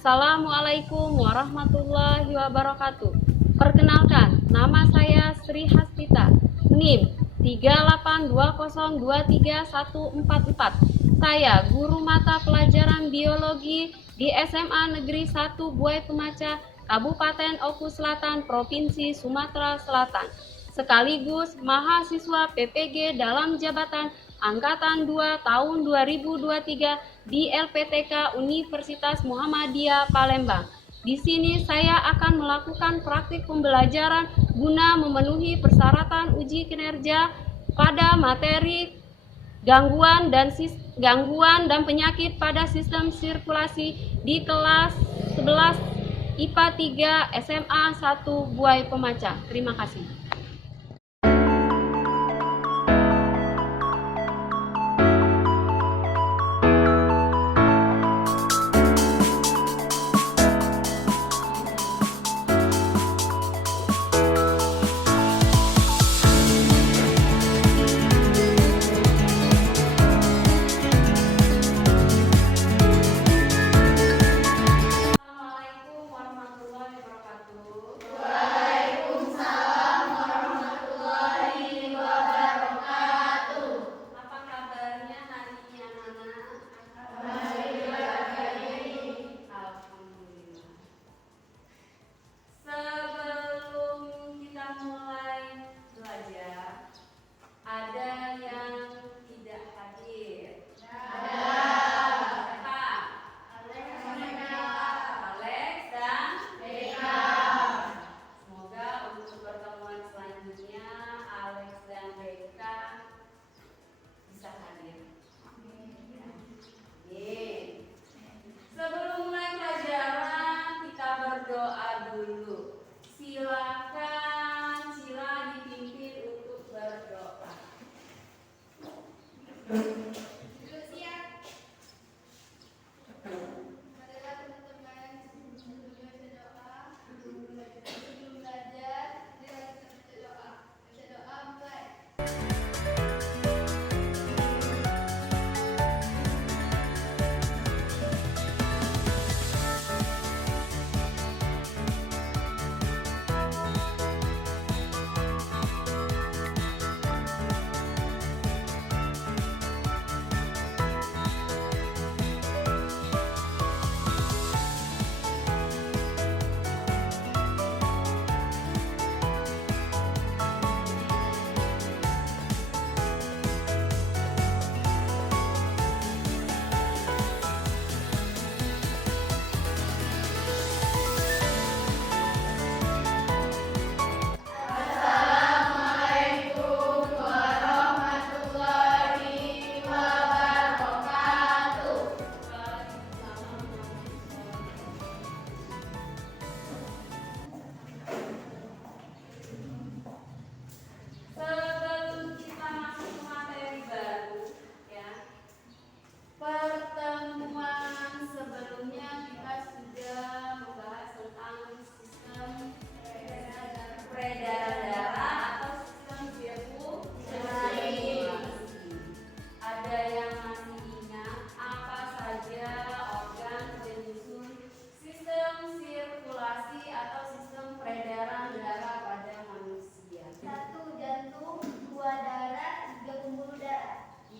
Assalamualaikum warahmatullahi wabarakatuh. Perkenalkan, nama saya Sri Hastita, NIM 382023144. Saya guru mata pelajaran biologi di SMA Negeri 1 Buai Pemaca, Kabupaten Oku Selatan, Provinsi Sumatera Selatan. Sekaligus mahasiswa PPG dalam jabatan Angkatan 2 tahun 2023 di LPTK Universitas Muhammadiyah Palembang. Di sini saya akan melakukan praktik pembelajaran guna memenuhi persyaratan uji kinerja pada materi gangguan dan penyakit pada sistem sirkulasi di kelas 11 IPA 3 SMA 1 Buai Pemaca. Terima kasih.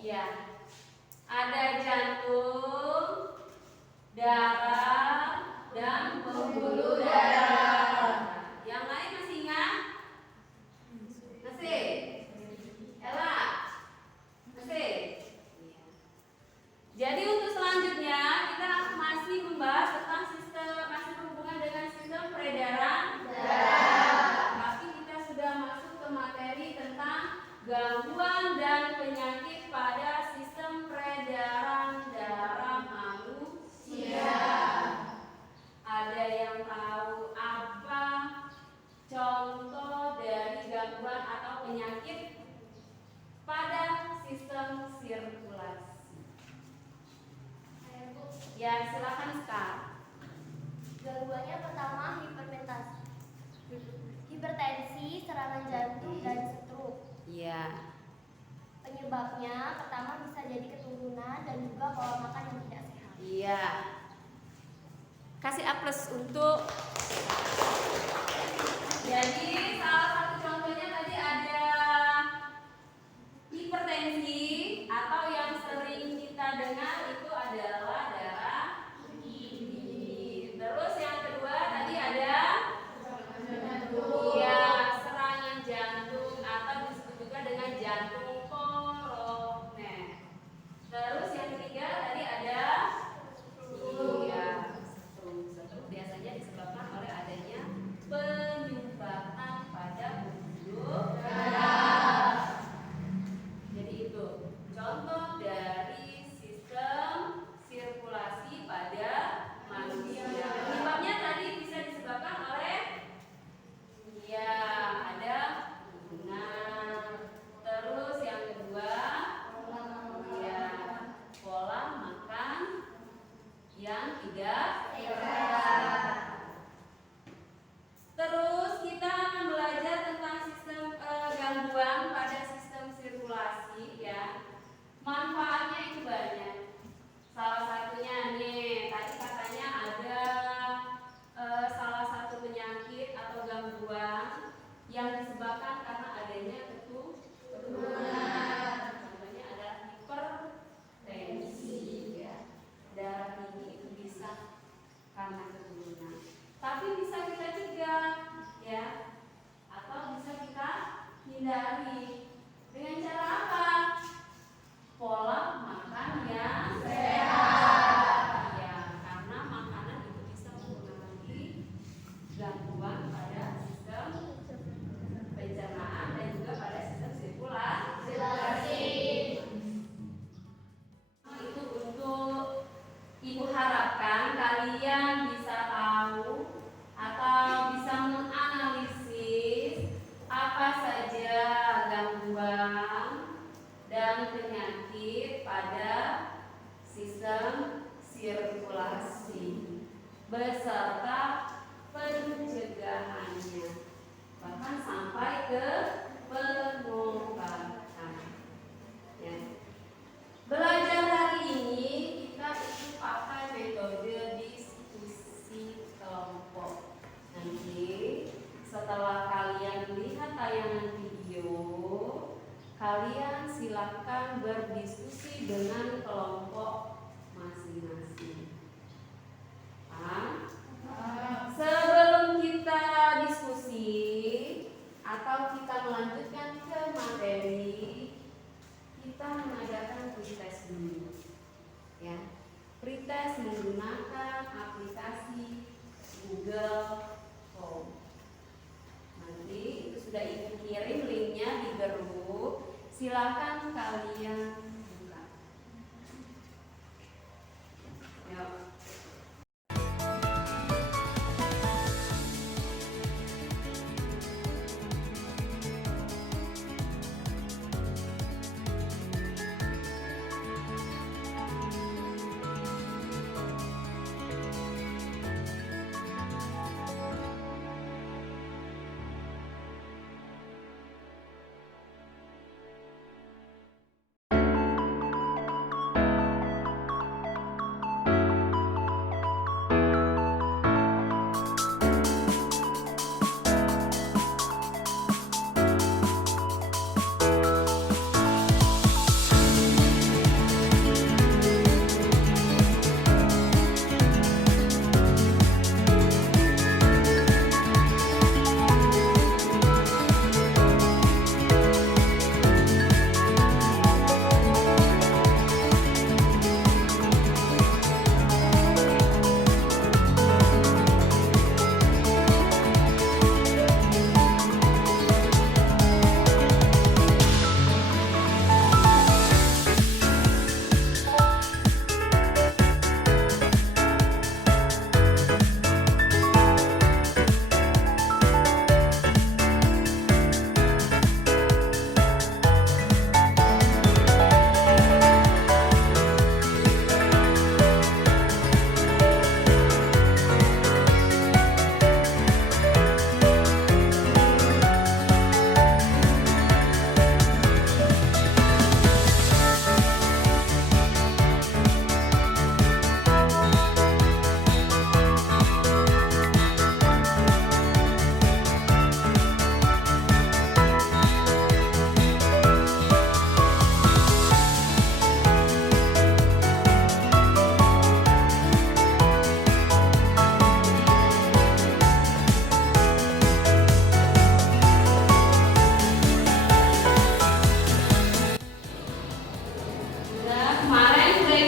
Iya, ada jantung, darah, dan pembuluh darah. Yang lain masih ingat? Masih? Ella? Masih? Jadi untuk selanjutnya kita masih membahas tentang masih berhubungan dengan sistem peredaran darah. Tapi kita sudah masuk ke materi tentang gangguan dan penyakit pada sistem peredaran darah manusia. Ada yang tahu apa contoh dari gangguan atau penyakit pada sistem sirkulasi? Ya, silakan sekarang. Gangguannya pertama hipertensi, serangan jantung, dan stroke. Iya. Penyebabnya pertama bisa jadi keturunan dan juga pola makan yang tidak sehat. Iya. Kasih aplaus untuk. Jadi salah satu contohnya tadi ada hipertensi atau yang sering kita dengar itu adalah darah tinggi. Terus yang kedua tadi ada serangan jantung atau disebut juga dengan jantung koroner. Terus yang ketiga tadi ada stroke biasanya disebabkan oleh adanya penyumbatan pada pembuluh darah. Jadi itu contoh dari sistem sirkulasi pada manusia. Penyebabnya tadi bisa disebabkan oleh ada hubungan. Terus yang kedua pola makan yang tidak sehat. Terus kita akan belajar tentang sistem gangguan pada sistem sirkulasi ya. Manfaatnya itu banyak. Salah satunya nih, tadi katanya ada salah satu penyakit atau gangguan yang disebabkan karena adanya keturunan. Contohnya adalah hipertensi ya. Darah tinggi itu bisa karena keturunan. Tapi bisa kita cegah ya, atau bisa kita hindari dengan cara apa? Pola makan yang sehat. Ya, karena makanan itu bisa mempengaruhi gangguan pada sistem pencernaan dan juga pada sistem sirkulasi. Itu untuk Ibu harapkan kalian bisa tahu atau bisa menganalisis apa saja gangguan dan penyakit pada sistem sirkulasi beserta pencegahannya, bahkan sampai ke pengobatan. Ya. Belajar hari ini kita itu pakai metode diskusi kelompok. Nanti setelah kalian lihat tayangan video, kalian silakan berdiskusi dengan kelompok masing-masing. Sebelum kita diskusi atau kita melanjutkan ke materi, kita mengadakan pretest dulu ya. Pretest menggunakan aplikasi Google Form. Nanti itu sudah Ibu kirim linknya di grup, silakan kalian buka. Yuk.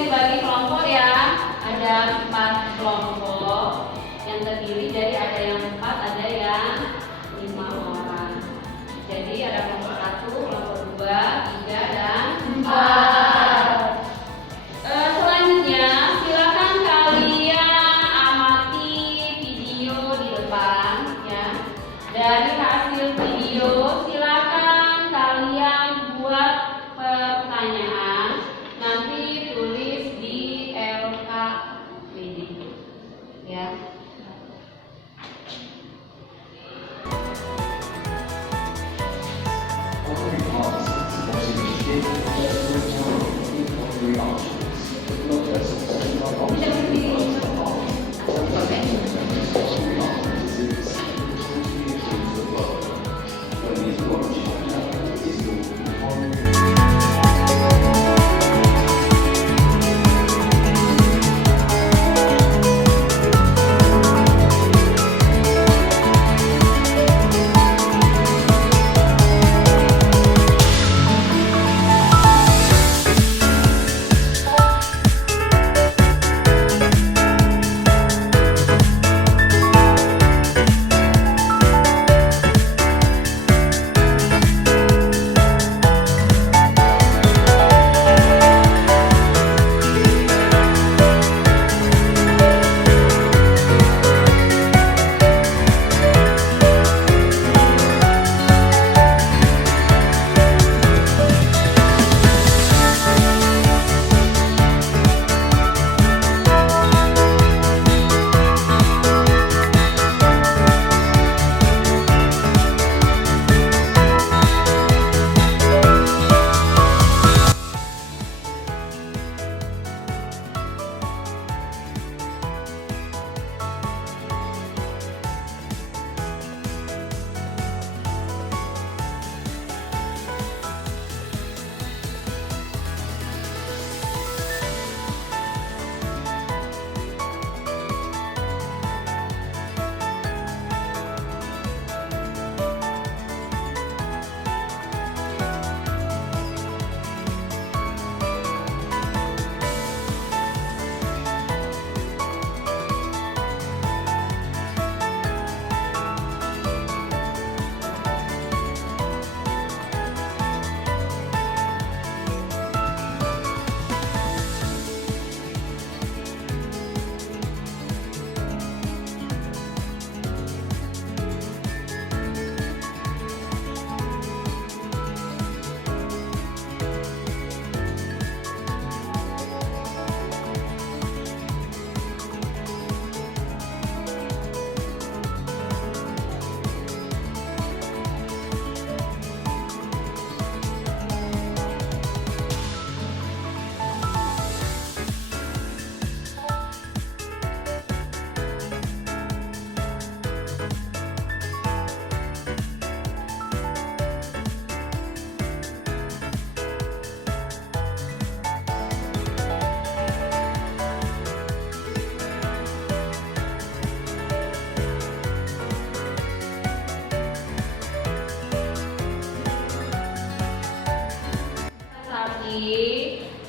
membagi kelompok ya. Ada 4 kelompok yang terdiri dari ada yang 4, ada yang 5 orang. Jadi ada kelompok 1, kelompok 2, 3, dan 4. Selanjutnya silakan kalian amati video di depan ya. Dari hasil video silakan kalian buat pertanyaan, nanti tulis di LKPD ya.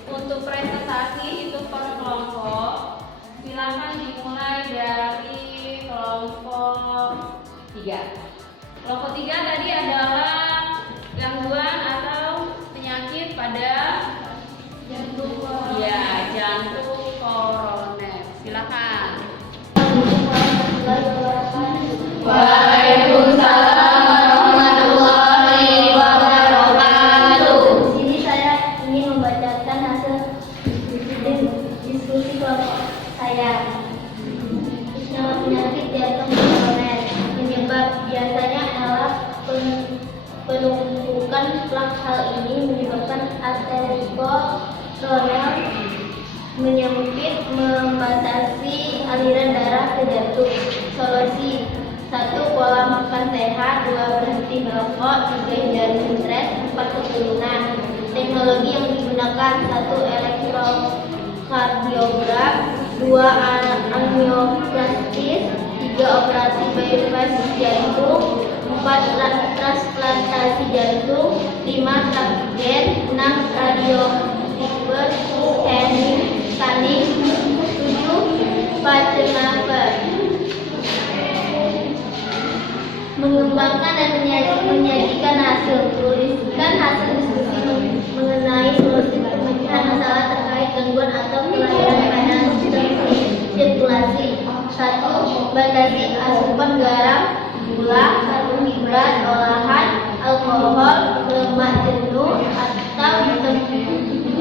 Untuk presentasi itu per kelompok, silakan dimulai dari kelompok 3. Kelompok 3 tadi adalah gangguan atau penyakit pada jantung koroner. Ya, jantung koroner. Silakan. Waalaikumsalam warahmatullahi wabarakatuh. Di sini saya ingin membacakan hasil diskusi kelompok saya. Penyakit jantung koroner. Penyebab biasanya adalah penumpukan plak. Hal ini menyebabkan arteri koroner menyempit, membatasi aliran darah ke jantung. Solusi: 1. Pola makan sehat, 2. Berhenti merokok, 3. Hindari stres, 4. Keturunan. Teknologi yang digunakan: 1. Elektrokardiogram, 2. Angioplastis, 3. Operasi bypass jantung, 4. Transplantasi jantung, 5. Transgen, 6. Radiografi scanning, mengembangkan dan menyajikan hasil. Tuliskan hasil diskusi mengenai solusi pemecahan masalah terkait gangguan atau kelainan pada sistem sirkulasi. 1. Batasi asupan garam, gula, karbohidrat olahan, alkohol, lemak jenuh atau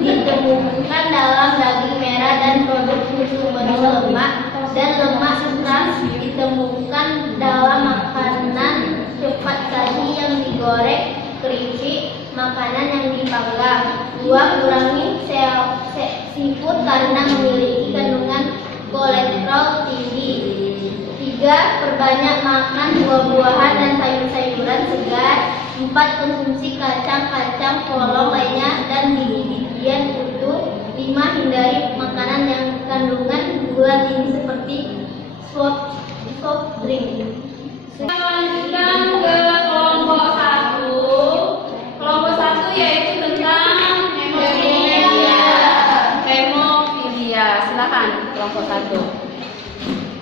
ditemukan dalam daging merah dan produk susu berlemak dan lemak trans ditemukan dalam makanan cepat saji yang digoreng, keripik, makanan yang dipanggang. 2. Kurangi seafood karena memiliki kandungan kolesterol tinggi. 3. Perbanyak makan buah-buahan dan sayur-sayuran segar. 4. Konsumsi kacang-kacang polong lainnya dan biji-bijian utuh. 5. Hindari makanan yang kandungan gula tinggi seperti soft drink. Kita lanjutkan ke kelompok 1. Kelompok 1 yaitu tentang hemofilia. Silakan kelompok 1.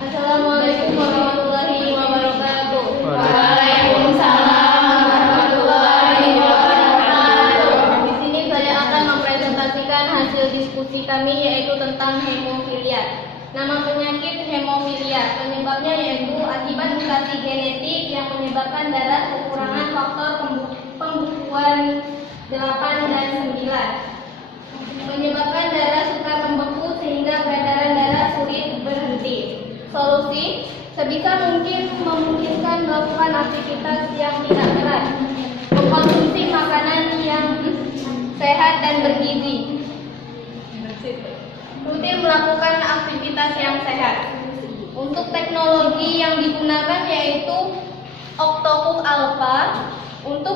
Assalamualaikum warahmatullahi wabarakatuh. Waalaikumsalam warahmatullahi wabarakatuh. Di sini saya akan mempresentasikan hasil diskusi kami yaitu tentang hemofilia. Nama penyakit hemofilia, penyebabnya yaitu akibat mutasi genetik yang menyebabkan darah kekurangan faktor pembukuan 8 dan 9. Menyebabkan darah suka membeku sehingga peredaran darah sulit berhenti. Solusi, sebisa mungkin memungkinkan melakukan aktivitas yang tidak berat, mengkonsumsi makanan yang sehat dan bergizi, rutin melakukan aktivitas yang sehat. Untuk teknologi yang digunakan yaitu Octopus Alpha untuk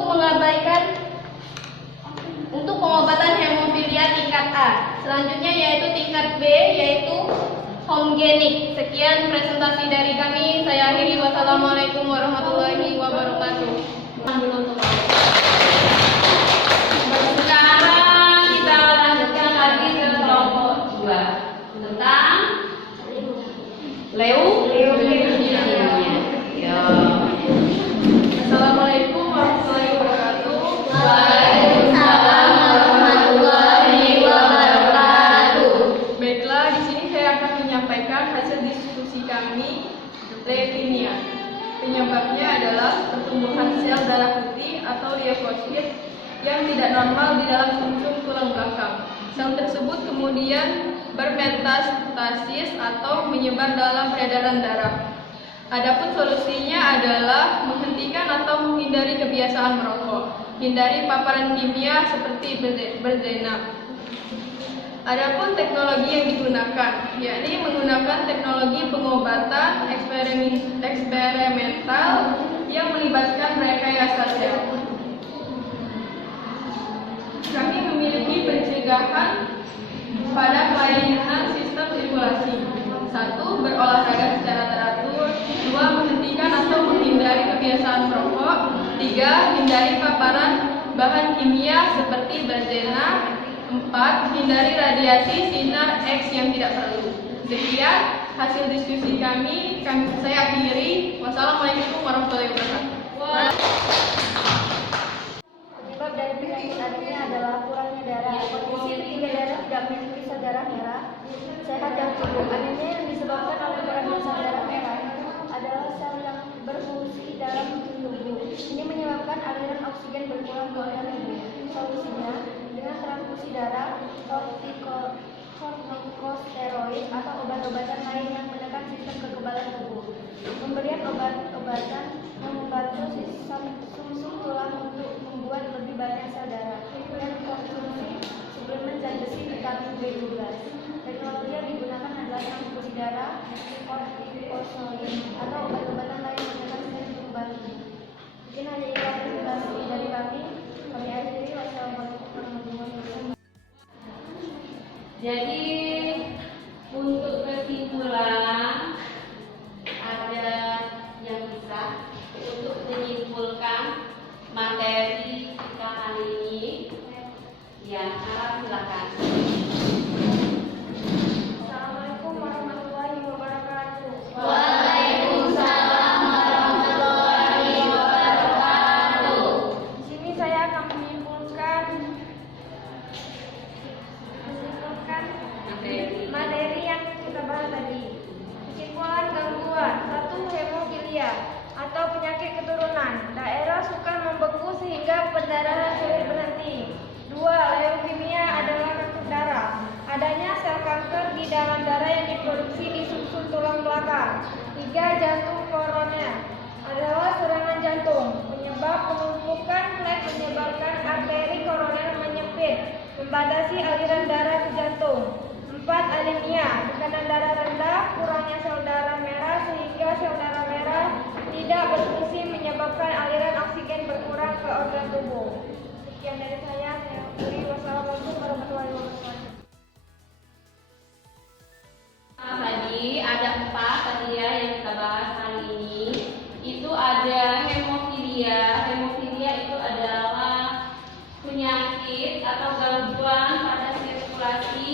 pengobatan hemofilia tingkat A. Selanjutnya yaitu tingkat B yaitu Homogenic. Sekian presentasi dari kami. Saya akhiri. Wassalamualaikum warahmatullahi wabarakatuh. Sekarang kita lanjutkan lagi ke kelompok 2 tentang leukemia. Ya. Assalamualaikum warahmatullahi wabarakatuh. Waalaikumsalam warahmatullahi wabarakatuh. Baiklah, di sini saya akan menyampaikan hasil diskusi kami leukemia. Penyebabnya adalah pertumbuhan sel darah putih atau leukosit yang tidak normal di dalam sumsum tulang belakang. Sel tersebut kemudian bermetastasis atau menyebar dalam peredaran darah. Adapun solusinya adalah menghentikan atau menghindari kebiasaan merokok, hindari paparan kimia seperti berzina. Adapun teknologi yang digunakan, yakni menggunakan teknologi pengobatan eksperimental yang melibatkan rekayasa sel. Kami memiliki pencegahan pada kelainan sistem sirkulasi. 1. Berolahraga secara teratur. 2. Menghentikan atau menghindari kebiasaan merokok. 3. Hindari paparan bahan kimia seperti berzina. 4. Hindari radiasi sinar X yang tidak perlu. Sekian hasil diskusi kami. Saya akhiri. Wassalamualaikum warahmatullahi wabarakatuh. Penyebab dari penyakit anemia adalah kurangnya darah. Kondisi ketiga darah tidak memiliki sel darah merah sehat dan tubuh. Anemia yang disebabkan oleh kurangnya sel darah merah adalah sel yang berfungsi dalam tubuh. Ini menyebabkan aliran oksigen berkurang ke organ tubuh. Solusinya dengan transfusi darah, kortikosteroid atau obat-obatan lain yang menekan sistem kekebalan tubuh. Pemberian obat-obatan membantu sistem sumsum tulang untuk membuat lebih banyak sel darah dan konsumsi suplemen zat besi vitamin B12. Teknologi yang digunakan adalah transfusi darah, kortikosteroid atau obat-obatan lain yang menekan sistem kekebalan tubuh. Mungkin hanya itu presentasi dari kami. Kami akhiri. Wassalamualaikum warahmatullahi wabarakatuh. Jadi untuk kesimpulan ada yang bisa untuk menyimpulkan materi kita kali ini. Ya, silakan. Assalamualaikum warahmatullahi wabarakatuh. Waalaikumsalam warahmatullahi wabarakatuh. Materi yang kita bahas tadi. Kesimpulan gangguan. 1. Hemofilia atau penyakit keturunan. Daerah suka membeku sehingga pendarahan sulit berhenti. 2. Leukemia adalah kanker darah. Adanya sel kanker di dalam darah yang diproduksi di sumsum tulang belakang. 3. Jantung koroner adalah serangan jantung. Penyebab penumpukan flek menyebabkan arteri koroner menyempit, membatasi aliran darah ke jantung. 4. Anemia, tekanan darah rendah, kurangnya sel darah merah sehingga sel darah merah tidak berfungsi menyebabkan aliran oksigen berkurang ke organ tubuh. Sekian dari saya akhiri. Wassalamualaikum warahmatullahi wabarakatuh. Tadi ada 4 tadi ya yang kita bahas hari ini. Itu ada hemofilia. Hemofilia itu adalah penyakit atau gangguan pada sirkulasi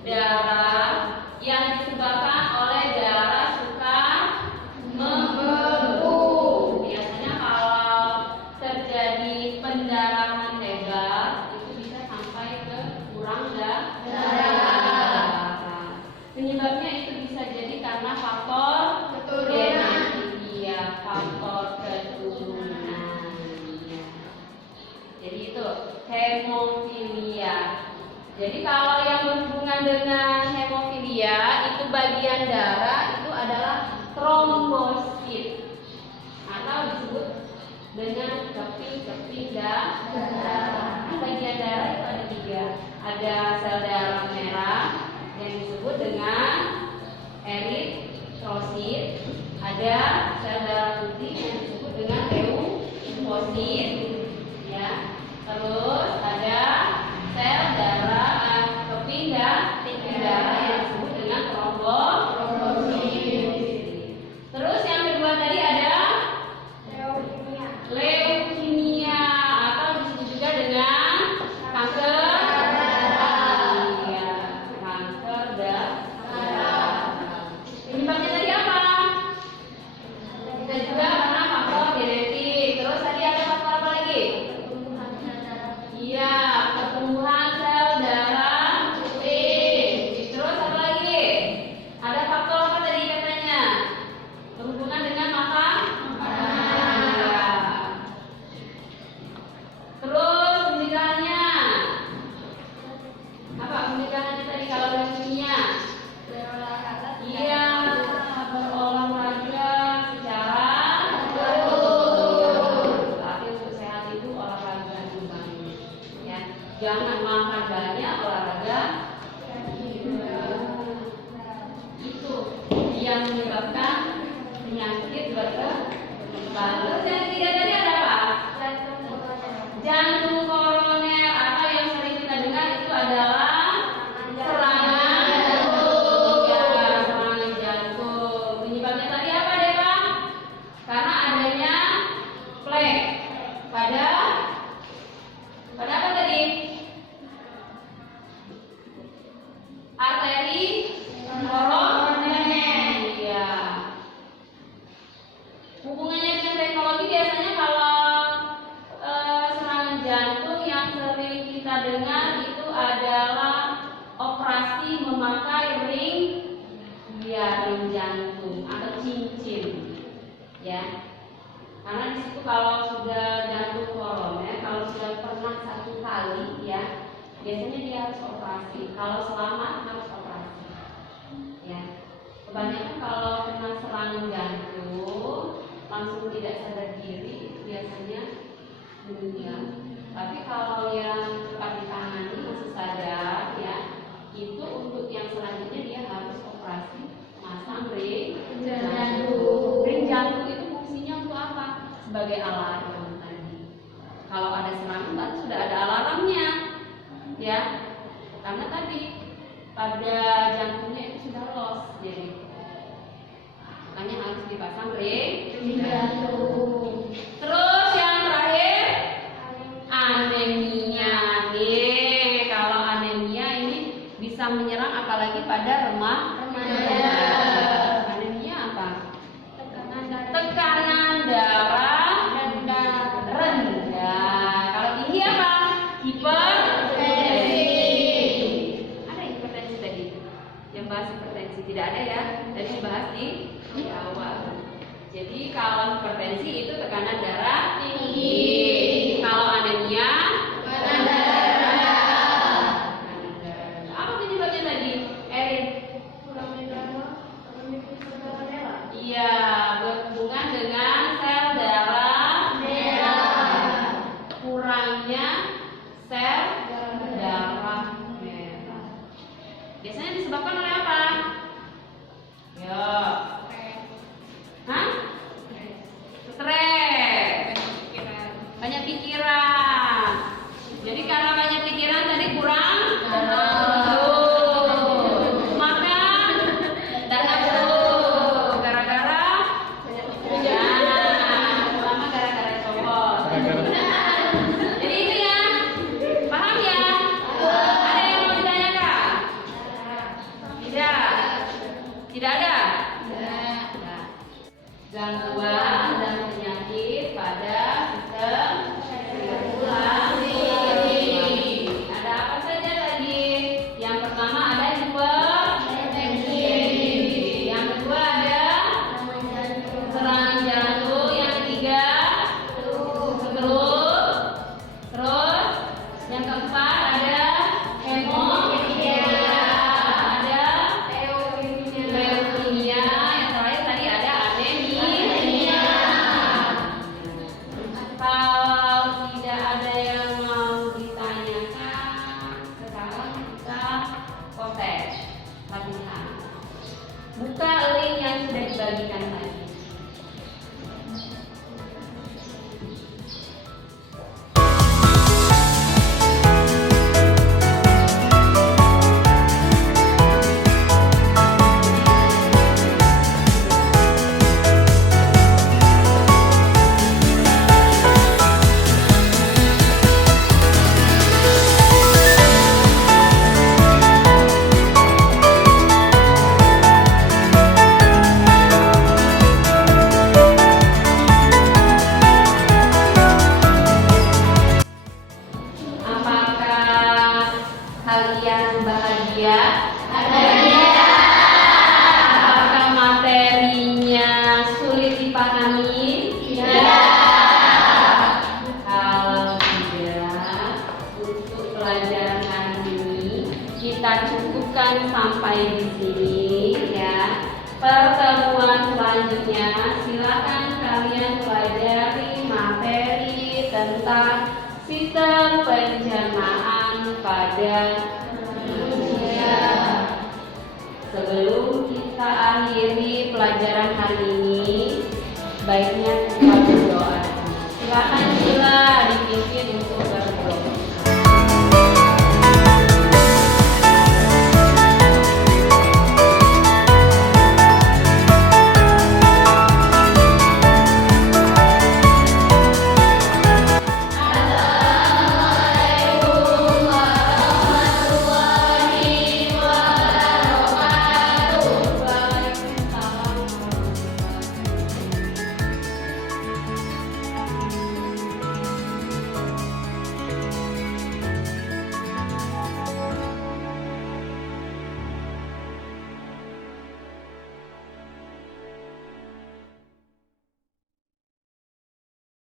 darah yang disebabkan oleh darah suka membeku. Biasanya kalau terjadi pendarahan lebar itu bisa sampai ke kurang darah. Penyebabnya itu bisa jadi karena faktor genetik, ya, faktor keturunan. Ya. Jadi itu hemofilia. Jadi kalau yang berhubungan dengan hemofilia itu bagian darah itu adalah trombosit atau disebut dengan keping-keping darah. Bagian darah itu ada 3. Ada sel darah merah yang disebut dengan eritrosit, ada sel darah putih yang disebut dengan leukosit, ya. Terus ada sel darah keping darah yang disebut dengan trombosit. Terus yang kedua tadi ada leukemia atau disebut juga dengan kanker darah. Ya, kanker darah. Penyebabnya tadi apa? Bisa juga karena faktor genetik. Terus tadi ada faktor apa lagi? Iya, pertumbuhan sel darah putih. Terus apa lagi? Ada faktor apa tadi katanya? Berhubungan dengan makanan. Ya. Terus pencegahannya apa? Pencegahannya tadi kalau leukemia? Iya, berolahraga secara betul. Tapi untuk sehat itu olahraga juga. Ya, jangan makan banyak, olahraga itu yang menyebabkan penyakit berkembang. Terus yang ketiga tadi ada apa? Jantung koroner atau yang sering kita dengar itu adalah serangan jantung. Ya, serangan jantung. Penyebabnya tadi apa deh Pak? Karena adanya flek pada apa tadi? Arteri koroner. Iya. Hubungannya dengan teknologi biasanya kalau serangan jantung yang sering kita dengar itu adalah operasi memakai ring jantung atau cincin, ya. Karena di situ kalau sudah jantung koroner, kalau sudah pernah 1 kali, ya, biasanya dia harus operasi. Kalau selamat harus operasi, ya. Kebanyakan kalau kena serangan jantung langsung tidak sadar diri, biasanya meninggal. Tapi kalau yang cepat ditangani masih sadar, ya, itu untuk yang selanjutnya dia harus operasi masang ring jantung. Ring jantung itu fungsinya untuk apa? Sebagai alarm tadi. Kalau ada serangan tadi sudah ada alarmnya, ya. Karena tadi pada jantungnya itu sudah loss, jadi makanya harus dipasang ring jantung. Terus yang terakhir anemia. Nih, kalau anemia ini bisa menyerang apalagi pada remaja. Anemia apa? Tekanan darah rendah. Kalau tinggi apa? Hipertensi. Ada hipertensi tadi? membahas hipertensi? Tidak ada ya, tadi dibahas di awal. Jadi kalau hipertensi itu tekanan darah tinggi. Kalau anemia, tekanan darah. Apa penyebabnya tadi, Erin? Kurangnya darah atau nipis darah merah? Iya, berhubungan dengan sel darah merah. Kurangnya sel darah merah. Biasanya disebabkan oleh apa? Ya. Hah? Stres. Banyak pikiran. Jadi karena banyak pikiran tadi kurang tidur. Makan dan nafsu. Gara-gara ya, selama gara-gara cowok. Jadi itu ya. Paham ya? Ada yang mau ditanyakan? Tidak. Tidak ada? Nah, gangguan dan penyakit pada sistem sirkulasi. Ada apa saja tadi? Yang pertama ada hipertensi. Yang kedua ada serangan jantung. Yang ketiga stroke. Terus yang keempat ada hemofilia. Ada leukemia. Yang terakhir tadi ada anemia. Kalau tidak ada yang mau ditanyakan, sekarang kita proses latihan. Buka link yang sudah dibagikan tadi. Apakah kalian bahagia? Apakah materinya sulit dipahami? Kalau tidak, untuk pelajaran hari ini kita cukupkan sampai di sini ya. Pertemuan selanjutnya silakan kalian pelajari materi tentang sistem pencernaan pada manusia. Sebelum kita akhiri pelajaran hari ini, baiknya kita berdoa. Silakan